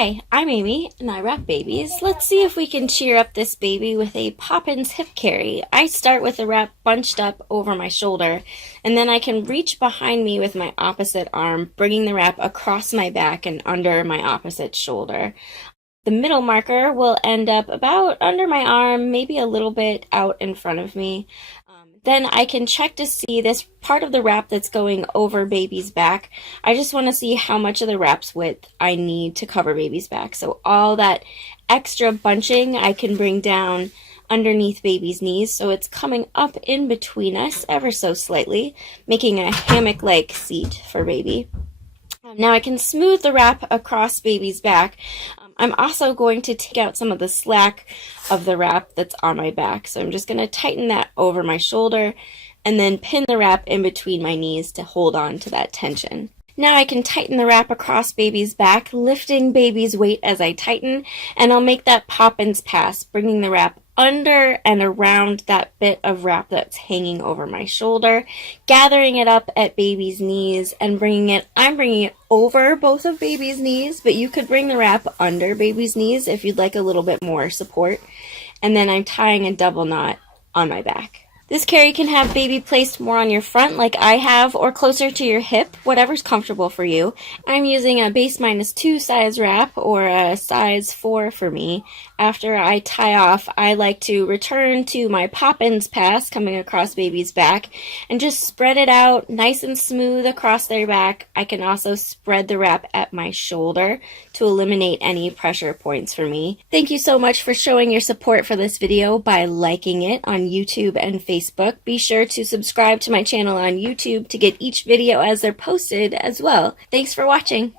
Hi, I'm Amy, and I wrap babies. Let's see if we can cheer up this baby with a Poppins hip carry. I start with the wrap bunched up over my shoulder, and then I can reach behind me with my opposite arm, bringing the wrap across my back and under my opposite shoulder. The middle marker will end up about under my arm, maybe a little bit out in front of me. Then I can check to see this part of the wrap that's going over baby's back. I just want to see how much of the wrap's width I need to cover baby's back. So all that extra bunching I can bring down underneath baby's knees, so it's coming up in between us ever so slightly, making a hammock-like seat for baby. Now I can smooth the wrap across baby's back. I'm also going to take out some of the slack of the wrap that's on my back. So I'm just going to tighten that over my shoulder and then pin the wrap in between my knees to hold on to that tension. Now I can tighten the wrap across baby's back, lifting baby's weight as I tighten, and I'll make that Poppins pass, bringing the wrap under and around that bit of wrap that's hanging over my shoulder, gathering it up at baby's knees and I'm bringing it over both of baby's knees, but you could bring the wrap under baby's knees if you'd like a little bit more support. And then I'm tying a double knot on my back. This carry can have baby placed more on your front like I have, or closer to your hip, whatever's comfortable for you. I'm using a base -2 size wrap, or a size 4 for me. After I tie off, I like to return to my Poppins pass coming across baby's back and just spread it out nice and smooth across their back. I can also spread the wrap at my shoulder to eliminate any pressure points for me. Thank you so much for showing your support for this video by liking it on YouTube and Facebook. Be sure to subscribe to my channel on YouTube to get each video as they're posted as well. Thanks for watching.